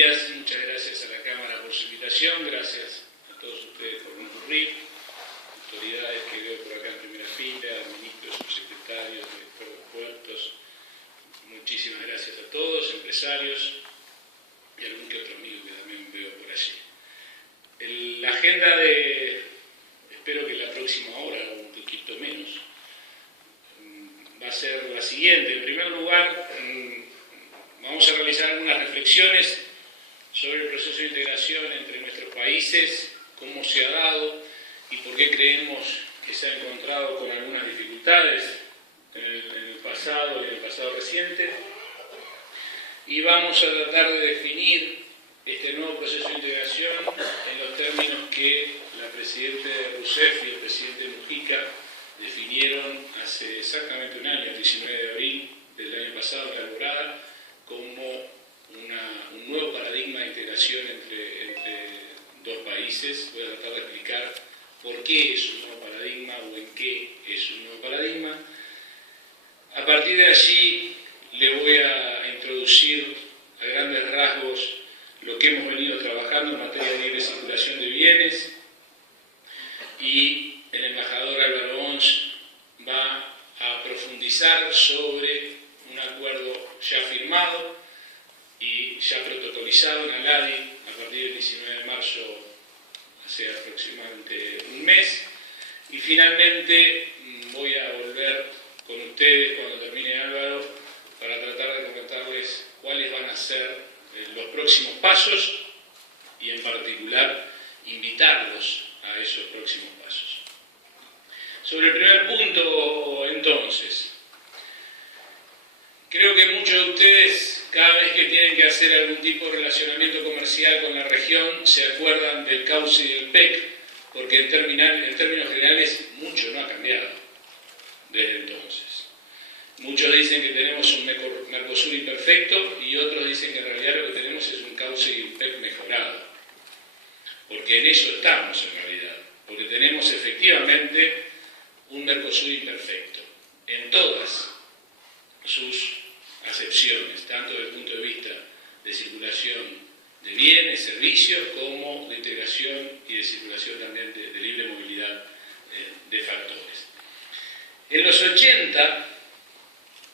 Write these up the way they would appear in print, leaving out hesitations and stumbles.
días, muchas gracias a la Cámara por su invitación, gracias a todos ustedes por concurrir, autoridades que veo por acá en primera fila, ministros, subsecretarios, director de puertos, muchísimas gracias a todos, empresarios y algún que otro amigo que también veo por allí. La agenda de, espero que la próxima hora, o un poquito menos, va a ser la siguiente. En primer lugar, vamos a realizar algunas reflexiones sobre el proceso de integración entre nuestros países, cómo se ha dado y por qué creemos que se ha encontrado con algunas dificultades en el pasado y en el pasado reciente. Y vamos a tratar de definir este nuevo proceso de integración en los términos que la Presidenta Rousseff y el presidente Mujica definieron hace exactamente un año, el 19 de abril del año pasado, en la Alborada, como un nuevo paradigma de integración entre dos países. Voy a tratar de explicar por qué es un nuevo paradigma o en qué es un nuevo paradigma. A partir de allí le voy a introducir a grandes rasgos lo que hemos venido trabajando en materia de libre circulación de bienes, y el embajador Álvaro Ons va a profundizar sobre un acuerdo ya firmado y ya protocolizado en Aladi a partir del 19 de marzo, hace aproximadamente un mes. Y finalmente voy a volver con ustedes cuando termine Álvaro para tratar de comentarles cuáles van a ser los próximos pasos y en particular invitarlos a esos próximos pasos. Sobre el primer punto, entonces, creo que muchos de ustedes, cada vez que tienen que hacer algún tipo de relacionamiento comercial con la región, se acuerdan del cauce y del PEC, porque en términos generales mucho no ha cambiado desde entonces. Muchos dicen que tenemos un Mercosur imperfecto y otros dicen que en realidad lo que tenemos es un cauce y un PEC mejorado, porque en eso estamos en realidad, porque tenemos efectivamente un Mercosur imperfecto en todas sus acepciones, tanto desde el punto de vista de circulación de bienes, servicios, como de integración y de circulación también de libre movilidad de factores. En los 80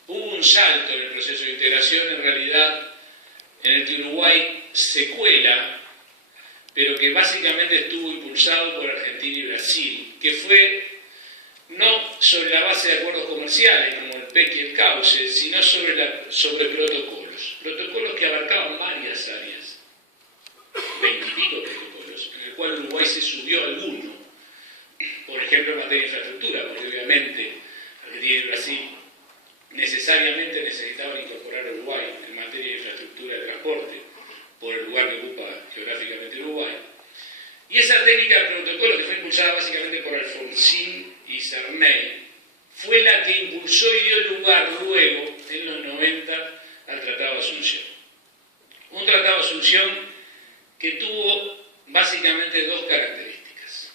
hubo un salto en el proceso de integración, en realidad, en el que Uruguay se cuela, pero que básicamente estuvo impulsado por Argentina y Brasil, que fue no sobre la base de acuerdos comerciales como el PEC y el cauce, sino sobre protocolos que abarcaban varias áreas, 20 y pico protocolos, en el cual Uruguay se subió a alguno, por ejemplo en materia de infraestructura, porque obviamente Argentina y Brasil necesariamente necesitaban incorporar a Uruguay en materia de infraestructura de transporte, por el lugar que ocupa geográficamente Uruguay. Y esa técnica de protocolo, que fue impulsada básicamente por Alfonsín y Cerney, fue la que impulsó y dio lugar luego, en los 90, al Tratado de Asunción. Un Tratado de Asunción que tuvo básicamente dos características.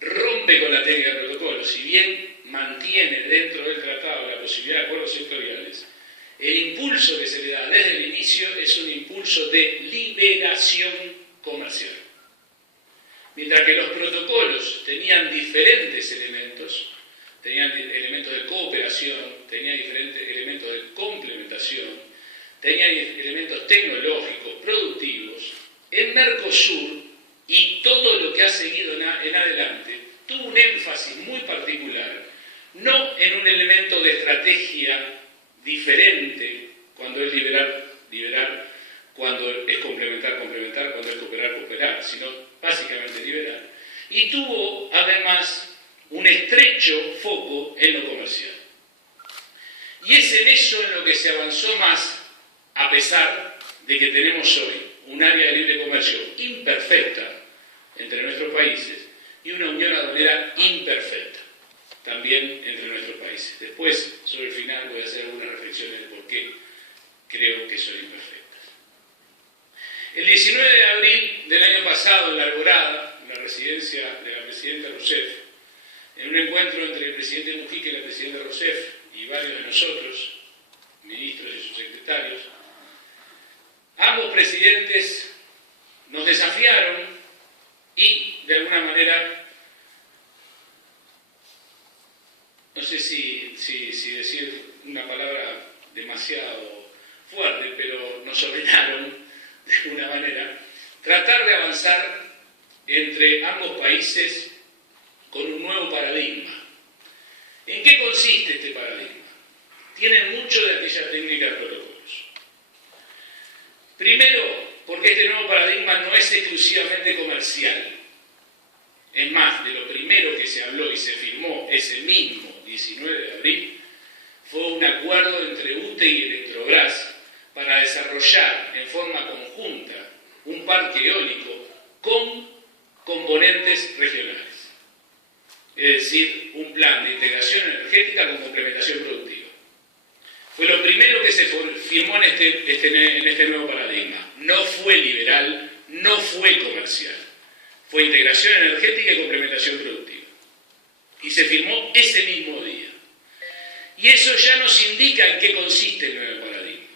Rompe con la técnica de protocolo, si bien mantiene dentro del tratado la posibilidad de acuerdos sectoriales, el impulso que se le da desde el inicio es un impulso de liberación comercial. Mientras que los protocolos tenían diferentes elementos, tenían elementos de cooperación, tenían diferentes elementos de complementación, tenían elementos tecnológicos, productivos, el Mercosur y todo lo que ha seguido en adelante tuvo un énfasis muy particular, no en un elemento de estrategia diferente, cuando es liberar, cuando es complementar, cuando es cooperar, sino básicamente liberar. Y tuvo además un estrecho foco en lo comercial. Y es en eso en lo que se avanzó más, a pesar de que tenemos hoy un área de libre comercio imperfecta entre nuestros países y una unión aduanera imperfecta también entre nuestros países. Después, sobre el final, voy a hacer algunas reflexiones de por qué creo que son imperfectas. El 19 de abril del año pasado, en la Alborada, en la residencia de la Presidenta Rousseff, en un encuentro entre el presidente Mujica y la Presidenta Rousseff y varios de nosotros, ministros y subsecretarios, Ambos presidentes nos desafiaron y, de alguna manera, no sé si decir una palabra demasiado fuerte, pero nos ordenaron, de alguna manera, tratar de avanzar entre ambos países con un nuevo paradigma. ¿En qué consiste este paradigma? Tiene mucho de aquella técnica de protocolos. Primero, porque este nuevo paradigma no es exclusivamente comercial. Es más, de lo primero que se habló y se firmó ese mismo 19 de abril, fue un acuerdo entre UTE y Electrobras para desarrollar en forma conjunta un parque eólico con componentes regionales. Es decir, un plan de integración energética con complementación productiva. Fue lo primero que se firmó en este nuevo paradigma. No fue liberal, no fue comercial. Fue integración energética y complementación productiva. Y se firmó ese mismo día. Y eso ya nos indica en qué consiste el nuevo paradigma.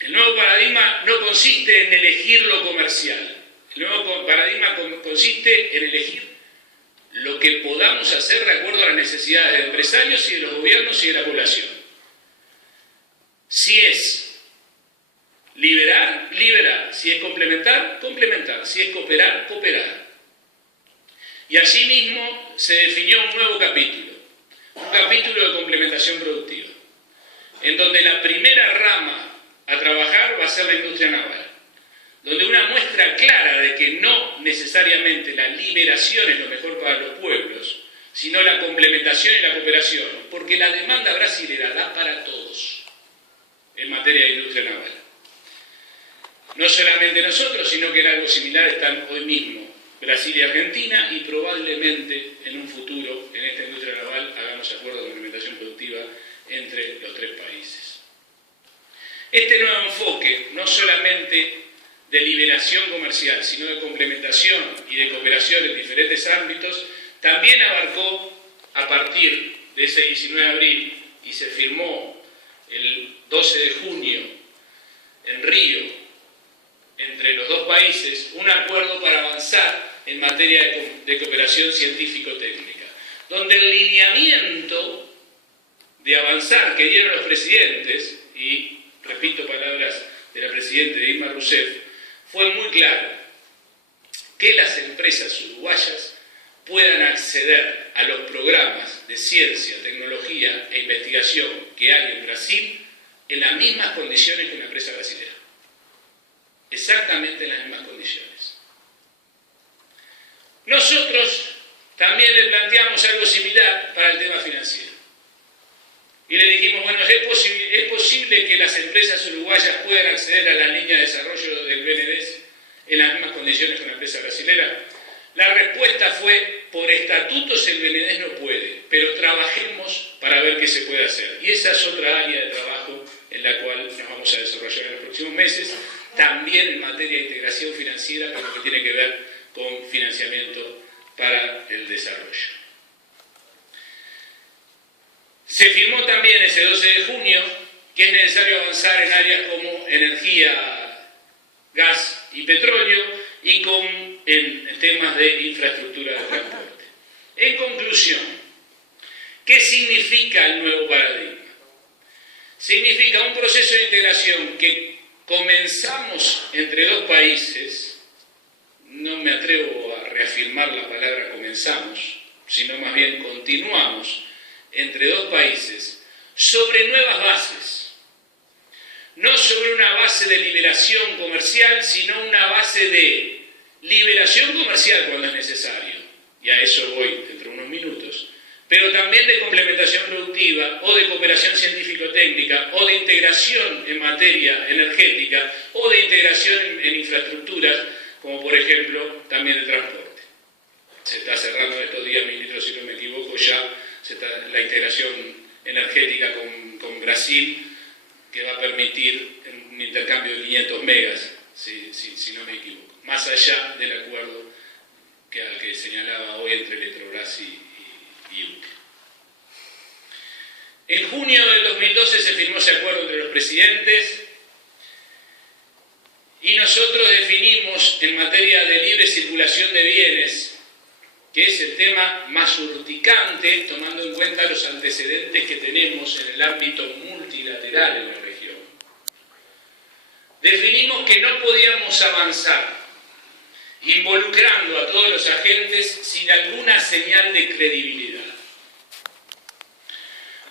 El nuevo paradigma no consiste en elegir lo comercial. El nuevo paradigma consiste en elegir lo que podamos hacer de acuerdo a las necesidades de empresarios y de los gobiernos y de la población. Si es liberar, liberar. Si es complementar, complementar. Si es cooperar, cooperar. Y allí mismo se definió un nuevo capítulo. Un capítulo de complementación productiva. En donde la primera rama a trabajar va a ser la industria naval. Donde una muestra clara de que no necesariamente la liberación es lo mejor para los pueblos, sino la complementación y la cooperación, porque la demanda brasilera da para todos en materia de industria naval. No solamente nosotros, sino que en algo similar están hoy mismo Brasil y Argentina, y probablemente en un futuro, en esta industria naval, hagamos acuerdos de complementación productiva entre los tres países. Este nuevo enfoque, no solamente de liberación comercial, sino de complementación y de cooperación en diferentes ámbitos, también abarcó, a partir de ese 19 de abril, y se firmó el 12 de junio en Río, entre los dos países, un acuerdo para avanzar en materia de cooperación científico-técnica, donde el lineamiento de avanzar que dieron los presidentes, y repito palabras de la presidenta Dilma Rousseff, fue muy claro: que las empresas uruguayas puedan acceder a los programas de ciencia, tecnología e investigación que hay en Brasil en las mismas condiciones que una empresa brasileña. Exactamente en las mismas condiciones. Nosotros también le planteamos algo similar para el tema financiero. Y le dijimos, bueno, ¿es posible que las empresas uruguayas puedan acceder a la línea de desarrollo del BNDES en las mismas condiciones que una empresa brasilera? La respuesta fue, por estatutos el BNDES no puede, pero trabajemos para ver qué se puede hacer. Y esa es otra área de trabajo en la cual nos vamos a desarrollar en los próximos meses, también en materia de integración financiera, con lo que tiene que ver con financiamiento para el desarrollo. Se firmó también ese 12 de junio que es necesario avanzar en áreas como energía, gas y petróleo, y en temas de infraestructura de transporte. En conclusión, ¿qué significa el nuevo paradigma? Significa un proceso de integración que comenzamos entre dos países. No me atrevo a reafirmar la palabra comenzamos, sino más bien continuamos entre dos países sobre nuevas bases. No sobre una base de liberación comercial, sino una base de liberación comercial cuando es necesario, y a eso voy dentro de unos minutos, pero también de complementación productiva, o de cooperación científico-técnica, o de integración en materia energética, o de integración en infraestructuras, como por ejemplo también el transporte. Se está cerrando en estos días, ministro, si no me equivoco, ya la integración energética con Brasil, que va a permitir un intercambio de 500 megas, si no me equivoco, más allá del acuerdo al que señalaba hoy entre Electrobras y UTE. En junio del 2012 se firmó ese acuerdo entre los presidentes, y nosotros definimos en materia de libre circulación de bienes, que es el tema más urticante, tomando en cuenta los antecedentes que tenemos en el ámbito multilateral en la región. Definimos que no podíamos avanzar involucrando a todos los agentes sin alguna señal de credibilidad.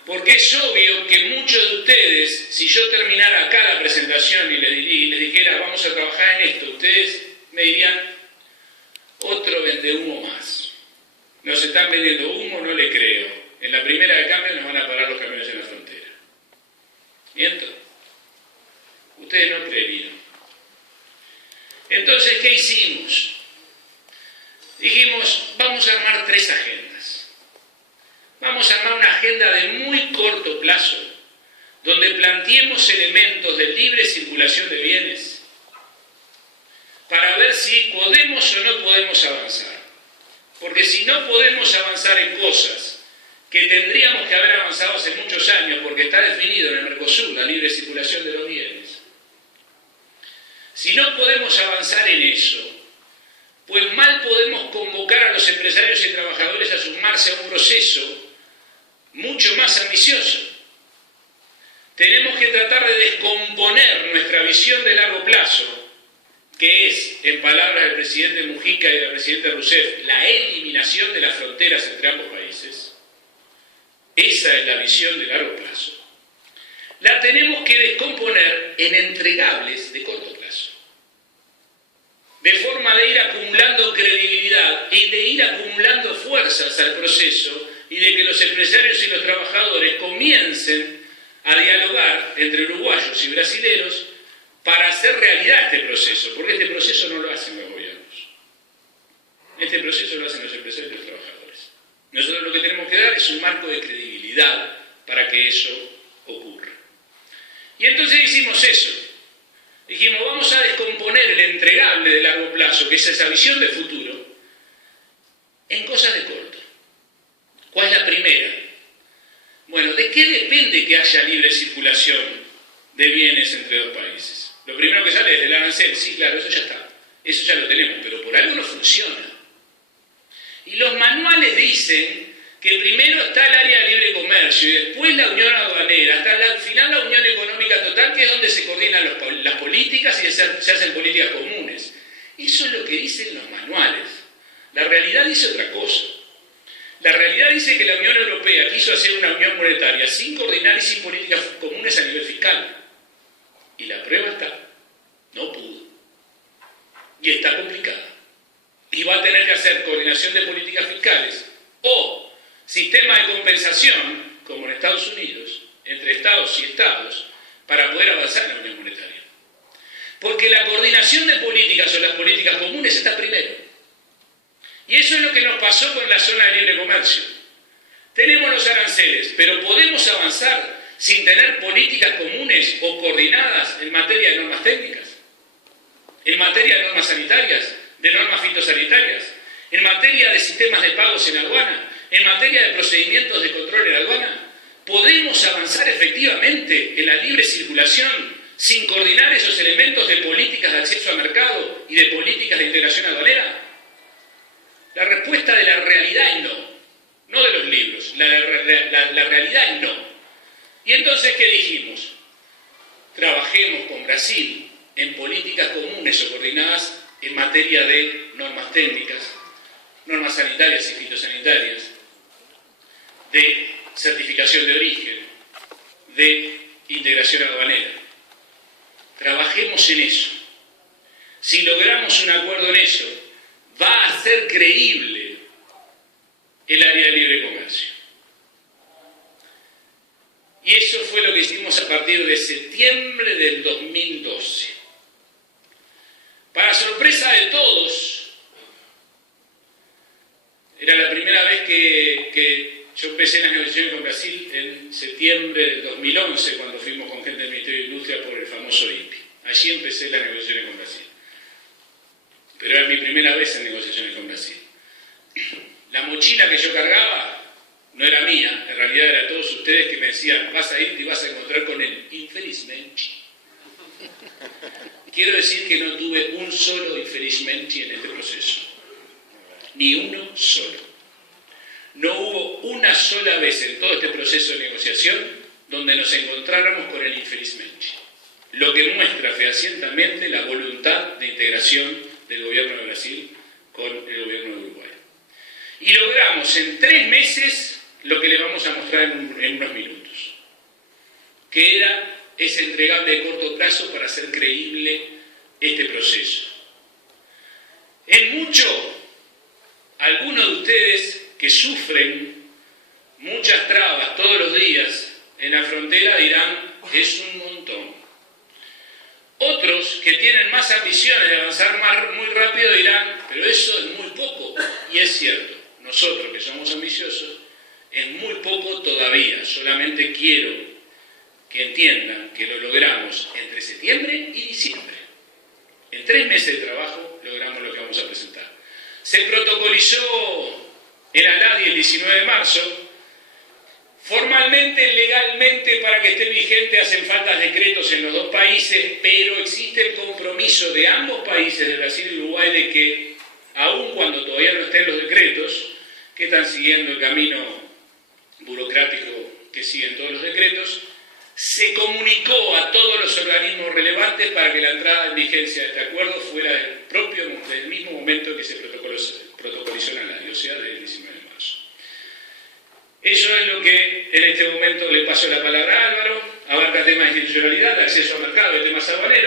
Porque es obvio que muchos de ustedes, si yo terminara acá la presentación y les dijera vamos a trabajar en esto, ustedes me dirían otro vendehumo más. Nos están vendiendo humo, no le creo. En la primera de cambio nos van a parar los camiones en la frontera. ¿Miento? Ustedes no creerían. Entonces, ¿qué hicimos? Dijimos, vamos a armar 3 agendas. Vamos a armar una agenda de muy corto plazo, donde planteemos elementos de libre circulación de bienes, para ver si podemos o no podemos avanzar. Porque si no podemos avanzar en cosas que tendríamos que haber avanzado hace muchos años, porque está definido en el Mercosur la libre circulación de los bienes, si no podemos avanzar en eso, pues mal podemos convocar a los empresarios y trabajadores a sumarse a un proceso mucho más ambicioso. Tenemos que tratar de descomponer nuestra visión de largo plazo, que es, en palabras del presidente Mujica y de la presidenta Rousseff, la eliminación de las fronteras entre ambos países. Esa es la visión de largo plazo. La tenemos que descomponer en entregables de corto plazo, de forma de ir acumulando credibilidad y de ir acumulando fuerzas al proceso y de que los empresarios y los trabajadores comiencen a dialogar entre uruguayos y brasileños para hacer realidad este proceso, porque este proceso no lo hacen los gobiernos. Este proceso lo hacen los empresarios y los trabajadores. Nosotros lo que tenemos que dar es un marco de credibilidad para que eso ocurra. Y entonces hicimos eso. Dijimos, vamos a descomponer el entregable de largo plazo, que es esa visión de futuro, en cosas de corto. ¿Cuál es la primera? Bueno, ¿de qué depende que haya libre circulación de bienes entre dos países? Lo primero que sale es del arancel. Sí, claro, eso ya está. Eso ya lo tenemos, pero por algo no funciona. Y los manuales dicen que primero está el área de libre comercio y después la unión aduanera, hasta al final la unión económica total, que es donde se coordinan las políticas y se hacen políticas comunes. Eso es lo que dicen los manuales. La realidad dice otra cosa. La realidad dice que la Unión Europea quiso hacer una unión monetaria sin coordinar y sin políticas comunes a nivel fiscal. Y la prueba está. No pudo. Y está complicada. Y va a tener que hacer coordinación de políticas fiscales o sistema de compensación, como en Estados Unidos, entre estados y estados, para poder avanzar en la unión monetaria. Porque la coordinación de políticas o las políticas comunes está primero. Y eso es lo que nos pasó con la zona de libre comercio. Tenemos los aranceles, pero podemos avanzar sin tener políticas comunes o coordinadas en materia de normas técnicas, en materia de normas sanitarias, de normas fitosanitarias, en materia de sistemas de pagos en aduana, en materia de procedimientos de control en aduana. ¿Podemos avanzar efectivamente en la libre circulación sin coordinar esos elementos de políticas de acceso al mercado y de políticas de integración aduanera? La respuesta de la realidad es no, no de los libros, la realidad es no. Y entonces, ¿qué dijimos? Trabajemos con Brasil en políticas comunes o coordinadas en materia de normas técnicas, normas sanitarias y fitosanitarias, de certificación de origen, de integración aduanera. Trabajemos en eso. Si logramos un acuerdo en eso, va a ser creíble el área de libre comercio. Y eso fue lo que hicimos a partir de septiembre del 2012. Para sorpresa de todos, era la primera vez que yo empecé las negociaciones con Brasil en septiembre del 2011, cuando fuimos con gente del Ministerio de Industria por el famoso IPI. Allí empecé las negociaciones con Brasil. Pero era mi primera vez en negociaciones con Brasil. La mochila que yo cargaba no era mía, en realidad era de todos ustedes que me decían, vas a irte y vas a encontrar con él. Infelizmente. Quiero decir que no tuve un solo infelicemente en este proceso. Ni uno solo. No hubo una sola vez en todo este proceso de negociación donde nos encontráramos con el infelizmente. Lo que muestra fehacientemente la voluntad de integración del gobierno de Brasil con el gobierno de Uruguay. Y logramos en 3 meses lo que le vamos a mostrar en unos minutos, que era ese entregable de corto plazo para hacer creíble este proceso. En mucho, algunos de ustedes que sufren muchas trabas todos los días en la frontera dirán, es un montón. Otros que tienen más ambiciones de avanzar muy rápido dirán, pero eso es muy poco. Y es cierto, nosotros que somos ambiciosos, es muy poco todavía. Solamente quiero que entiendan que lo logramos entre septiembre y diciembre. En 3 meses de trabajo logramos lo que vamos a presentar. Se protocolizó el ALADI el 19 de marzo. Formalmente, legalmente, para que esté vigente hacen falta decretos en los 2 países, pero existe el compromiso de ambos países, de Brasil y Uruguay, de que, aun cuando todavía no estén los decretos, que están siguiendo el camino burocrático que siguen todos los decretos, se comunicó a todos los organismos relevantes para que la entrada en vigencia de este acuerdo fuera del mismo momento que se protocolizó en la ley, o sea, del 19 de marzo. Eso es lo que en este momento le paso la palabra a Álvaro. Abarca temas de institucionalidad, de acceso al mercado, de temas aduaneros.